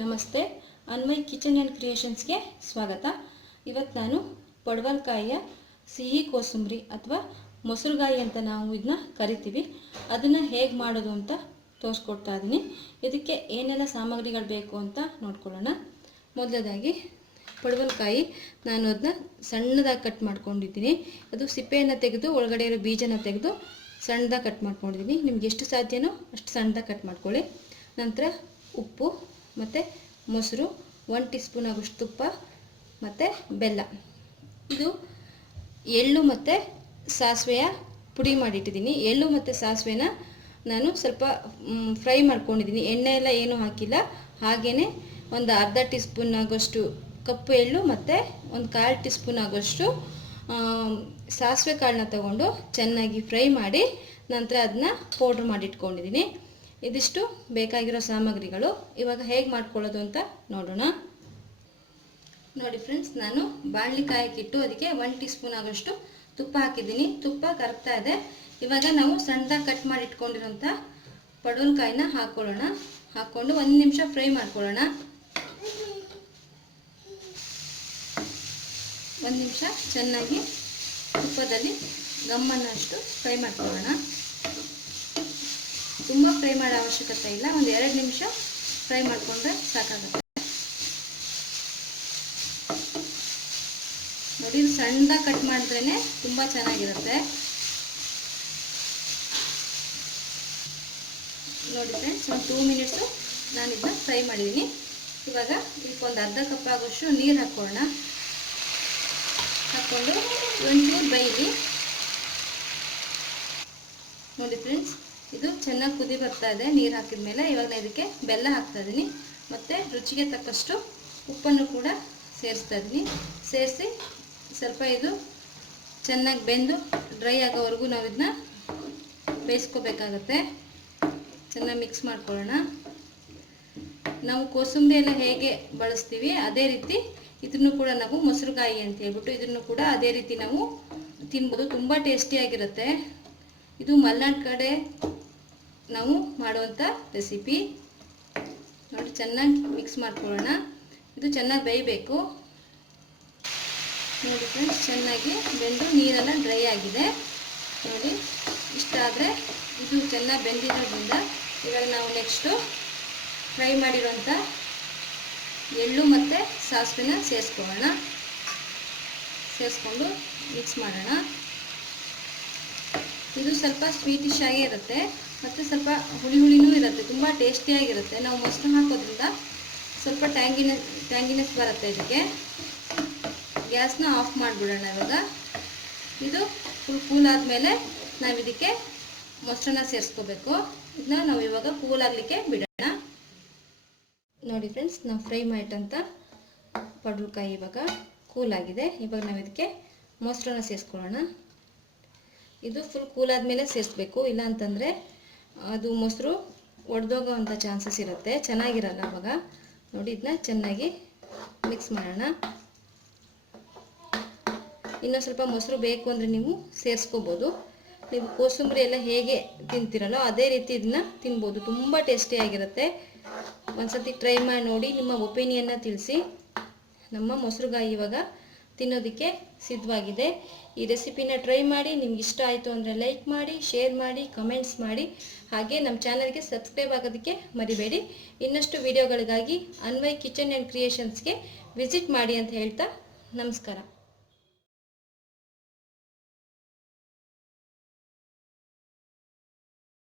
ನಮಸ್ತೆ. Anvay kitchen and ಕ್ರಿಯೇಷನ್ಸ್ಗೆ ಸ್ವಾಗತ. ಇವತ್ತು ನಾನು ಪಡವಲಕಾಯಿಯ ಸಿಹಿ ಕೋಸಂಬರಿ ಅಥವಾ ಮೊಸರುಗಾಯಿ ಅಂತ ನಾವು ಇದನ್ನ ಕರಿತೀವಿ, ಅದನ್ನು ಹೇಗೆ ಮಾಡೋದು ಅಂತ ತೋರಿಸ್ಕೊಡ್ತಾ ಇದ್ದೀನಿ. ಇದಕ್ಕೆ ಏನೆಲ್ಲ ಸಾಮಗ್ರಿಗಳು ಬೇಕು ಅಂತ ನೋಡ್ಕೊಳ್ಳೋಣ. ಮೊದಲದಾಗಿ ಪಡವಲಕಾಯಿ ನಾನು ಅದನ್ನ ಸಣ್ಣದಾಗಿ ಕಟ್ ಮಾಡ್ಕೊಂಡಿದ್ದೀನಿ. ಅದು ಸಿಪ್ಪೆಯನ್ನು ತೆಗೆದು ಒಳಗಡೆ ಇರೋ ಬೀಜನ ತೆಗೆದು ಸಣ್ಣದಾಗಿ ಕಟ್ ಮಾಡ್ಕೊಂಡಿದ್ದೀನಿ. ನಿಮ್ಗೆ ಎಷ್ಟು ಸಾಧ್ಯನೋ ಅಷ್ಟು ಸಣ್ಣದಾಗಿ ಕಟ್ ಮಾಡ್ಕೊಳ್ಳಿ. ನಂತರ ಉಪ್ಪು ಮತ್ತು ಮೊಸರು, 1 ಟೀ ಸ್ಪೂನ್ ಆಗೋಷ್ಟು ತುಪ್ಪ ಮತ್ತು ಬೆಲ್ಲ. ಇದು ಎಳ್ಳು ಮತ್ತು ಸಾಸಿವೆಯ ಪುಡಿ ಮಾಡಿಟ್ಟಿದ್ದೀನಿ. ಎಳ್ಳು ಮತ್ತು ಸಾಸಿವೆನ ನಾನು ಸ್ವಲ್ಪ ಫ್ರೈ ಮಾಡ್ಕೊಂಡಿದ್ದೀನಿ. ಎಣ್ಣೆ ಎಲ್ಲ ಏನೂ ಹಾಕಿಲ್ಲ. ಹಾಗೆಯೇ ಒಂದು ಅರ್ಧ ಟೀ ಸ್ಪೂನ್ ಆಗೋಷ್ಟು ಕಪ್ಪು ಎಳ್ಳು ಮತ್ತು ಒಂದು 1/4 ಟೀ ಸ್ಪೂನ್ ಆಗೋಷ್ಟು ಸಾಸಿವೆ ಕಾಳನ್ನ ತಗೊಂಡು ಚೆನ್ನಾಗಿ ಫ್ರೈ ಮಾಡಿ ನಂತರ ಅದನ್ನ ಪೌಡ್ರ್ ಮಾಡಿಟ್ಕೊಂಡಿದ್ದೀನಿ. ಇದಿಷ್ಟು ಬೇಕಾಗಿರೋ ಸಾಮಗ್ರಿಗಳು. ಇವಾಗ ಹೇಗೆ ಮಾಡ್ಕೊಳ್ಳೋದು ಅಂತ ನೋಡೋಣ. ನೋಡಿ ಫ್ರೆಂಡ್ಸ್, ನಾನು ಬಾಣಲಿ ಕಾಯಕ್ಕಿಟ್ಟು ಅದಕ್ಕೆ 1 ಟೀ ಸ್ಪೂನ್ ಆಗೋಷ್ಟು ತುಪ್ಪ ಹಾಕಿದ್ದೀನಿ. ತುಪ್ಪ ಕರಗ್ತಾ ಇದೆ. ಇವಾಗ ನಾವು ಸಣ್ಣದಾಗಿ ಕಟ್ ಮಾಡಿ ಇಟ್ಕೊಂಡಿರೋಂಥ ಪಡವಲಕಾಯಿನ ಹಾಕ್ಕೊಳ್ಳೋಣ. ಹಾಕ್ಕೊಂಡು 1 ನಿಮಿಷ ಫ್ರೈ ಮಾಡ್ಕೊಳ್ಳೋಣ. 1 ನಿಮಿಷ ಚೆನ್ನಾಗಿ ತುಪ್ಪದಲ್ಲಿ ಗಮ್ಮನ್ನಷ್ಟು ಫ್ರೈ ಮಾಡ್ಕೊಳ್ಳೋಣ. ತುಂಬ ಫ್ರೈ ಮಾಡೋ ಅವಶ್ಯಕತೆ ಇಲ್ಲ, ಒಂದು 2 ನಿಮಿಷ ಫ್ರೈ ಮಾಡಿಕೊಂಡ್ರೆ ಸಾಕಾಗುತ್ತೆ. ನೋಡಿ, ಇದು ಸಣ್ಣದಾಗಿ ಕಟ್ ಮಾಡಿದ್ರೇ ತುಂಬ ಚೆನ್ನಾಗಿರುತ್ತೆ. ನೋಡಿ ಫ್ರೆಂಡ್ಸ್, ಒಂದು 2 ಮಿನಿಟ್ಸು ನಾನು ಇದನ್ನ ಫ್ರೈ ಮಾಡಿದ್ದೀನಿ. ಇವಾಗ ಇದಕ್ಕೊಂದು ಅರ್ಧ ಕಪ್ ಆಗೋಷ್ಟು ನೀರು ಹಾಕ್ಕೊಳ್ಳೋಣ. ಹಾಕ್ಕೊಂಡು ಒಂಚೂರು ಬೇಯಲಿ. ನೋಡಿ ಫ್ರೆಂಡ್ಸ್, ಇದು ಚೆನ್ನಾಗಿ ಕುದಿ ಬರ್ತಾ ಇದೆ ನೀರು ಹಾಕಿದ ಮೇಲೆ. ಇವಾಗ ನಾನು ಇದಕ್ಕೆ ಬೆಲ್ಲ ಹಾಕ್ತಾ ಇದ್ದೀನಿ ಮತ್ತು ರುಚಿಗೆ ತಕ್ಕಷ್ಟು ಉಪ್ಪನ್ನು ಕೂಡ ಸೇರಿಸ್ತಾ ಇದ್ದೀನಿ. ಸೇರಿಸಿ ಸ್ವಲ್ಪ ಇದು ಚೆನ್ನಾಗಿ ಬೆಂದು ಡ್ರೈ ಆಗೋವರೆಗೂ ನಾವು ಇದನ್ನ ಬೇಯಿಸ್ಕೋಬೇಕಾಗತ್ತೆ. ಚೆನ್ನಾಗಿ ಮಿಕ್ಸ್ ಮಾಡ್ಕೊಳ್ಳೋಣ. ನಾವು ಕೋಸಂಬರಿ ಎಲ್ಲ ಹೇಗೆ ಬಳಸ್ತೀವಿ ಅದೇ ರೀತಿ ಇದನ್ನು ಕೂಡ ನಾವು ಮೊಸರುಗಾಯಿ ಅಂತ ಹೇಳ್ಬಿಟ್ಟು ಇದನ್ನು ಕೂಡ ಅದೇ ರೀತಿ ನಾವು ತಿನ್ಬೋದು. ತುಂಬ ಟೇಸ್ಟಿಯಾಗಿರುತ್ತೆ. ಇದು ಮಲೆನಾಡು ಕಡೆ ನಾವು ಮಾಡುವಂಥ ರೆಸಿಪಿ. ನೋಡಿ, ಚೆನ್ನಾಗಿ ಮಿಕ್ಸ್ ಮಾಡ್ಕೊಳ್ಳೋಣ. ಇದು ಚೆನ್ನಾಗಿ ಬೇಯಬೇಕು. ನೋಡಿ ಫ್ರೆಂಡ್ಸ್, ಚೆನ್ನಾಗಿ ಬೆಂದು ನೀರೆಲ್ಲ ಡ್ರೈ ಆಗಿದೆ. ನೋಡಿ, ಇಷ್ಟ ಆದರೆ ಇದು ಚೆನ್ನಾಗಿ ಬೆಂದಿರೋದ್ರಿಂದ ಇವಾಗ ನಾವು ನೆಕ್ಸ್ಟು ಫ್ರೈ ಮಾಡಿರೋಂಥ ಎಳ್ಳು ಮತ್ತು ಸಾಸಿವೆನ ಸೇರಿಸ್ಕೊಳ್ಳೋಣ. ಸೇರಿಸ್ಕೊಂಡು ಮಿಕ್ಸ್ ಮಾಡೋಣ. ಇದು ಸ್ವಲ್ಪ ಸ್ವೀಟಿಶ್ ಆಗೇ ಇರುತ್ತೆ ಮತ್ತು ಸ್ವಲ್ಪ ಹುಳಿನೂ ಇರುತ್ತೆ. ತುಂಬ ಟೇಸ್ಟಿಯಾಗಿರುತ್ತೆ. ನಾವು ಮೊಸರು ಹಾಕೋದ್ರಿಂದ ಸ್ವಲ್ಪ ಟ್ಯಾಂಗಿನೆಸ್ ಬರುತ್ತೆ ಇದಕ್ಕೆ. ಗ್ಯಾಸ್ನ ಆಫ್ ಮಾಡಿಬಿಡೋಣ. ಇವಾಗ ಇದು ಫುಲ್ ಕೂಲ್ ಆದಮೇಲೆ ನಾವು ಇದಕ್ಕೆ ಮೊಸರನ್ನ ಸೇರಿಸ್ಕೋಬೇಕು. ಇದನ್ನ ನಾವು ಇವಾಗ ಕೂಲ್ ಆಗಲಿಕ್ಕೆ ಬಿಡೋಣ. ನೋಡಿ ಫ್ರೆಂಡ್ಸ್, ನಾವು ಫ್ರೈ ಮಾಡಿಟ್ಟಂಥ ಪಡವಲಕಾಯಿ ಇವಾಗ ಕೂಲ್ ಆಗಿದೆ. ಇವಾಗ ನಾವು ಇದಕ್ಕೆ ಮೊಸರನ್ನ ಸೇರಿಸ್ಕೊಳ್ಳೋಣ. ಇದು ಫುಲ್ ಕೂಲ್ ಆದಮೇಲೆ ಸೇರಿಸ್ಬೇಕು, ಇಲ್ಲ ಅಂತಂದರೆ ಅದು ಮೊಸರು ಒಡೆದೋಗೋವಂಥ ಚಾನ್ಸಸ್ ಇರುತ್ತೆ, ಚೆನ್ನಾಗಿರಲ್ಲ ಅವಾಗ. ನೋಡಿ, ಇದನ್ನ ಚೆನ್ನಾಗಿ ಮಿಕ್ಸ್ ಮಾಡೋಣ. ಇನ್ನೂ ಸ್ವಲ್ಪ ಮೊಸರು ಬೇಕು ಅಂದರೆ ನೀವು ಸೇರಿಸ್ಕೋಬೋದು. ನೀವು ಕೋಸಂಬರಿ ಎಲ್ಲ ಹೇಗೆ ತಿಂತೀರಲ್ಲೋ ಅದೇ ರೀತಿ ಇದನ್ನ ತಿನ್ಬೋದು. ತುಂಬ ಟೇಸ್ಟಿಯಾಗಿರುತ್ತೆ. ಒಂದ್ಸತಿ ಟ್ರೈ ಮಾಡಿ ನೋಡಿ, ನಿಮ್ಮ ಒಪಿನಿಯನ್ನ ತಿಳಿಸಿ. ನಮ್ಮ ಮೊಸರುಗಾಯಿ ಇವಾಗ ತಿನ್ನೋದಕ್ಕೆ ಸಿದ್ಧವಾಗಿದೆ. ಈ ರೆಸಿಪಿನ ಟ್ರೈ ಮಾಡಿ. ನಿಮ್ಗೆ ಇಷ್ಟ ಆಯಿತು ಅಂದರೆ ಲೈಕ್ ಮಾಡಿ, ಶೇರ್ ಮಾಡಿ, ಕಮೆಂಟ್ಸ್ ಮಾಡಿ. ಹಾಗೆ ನಮ್ಮ ಚಾನಲ್ಗೆ ಸಬ್ಸ್ಕ್ರೈಬ್ ಆಗೋದಕ್ಕೆ ಮರಿಬೇಡಿ. ಇನ್ನಷ್ಟು ವಿಡಿಯೋಗಳಿಗಾಗಿ ಅನ್ವಯ್ ಕಿಚನ್ ಆ್ಯಂಡ್ ಕ್ರಿಯೇಷನ್ಸ್ಗೆ ವಿಸಿಟ್ ಮಾಡಿ ಅಂತ ಹೇಳ್ತಾ ನಮಸ್ಕಾರ.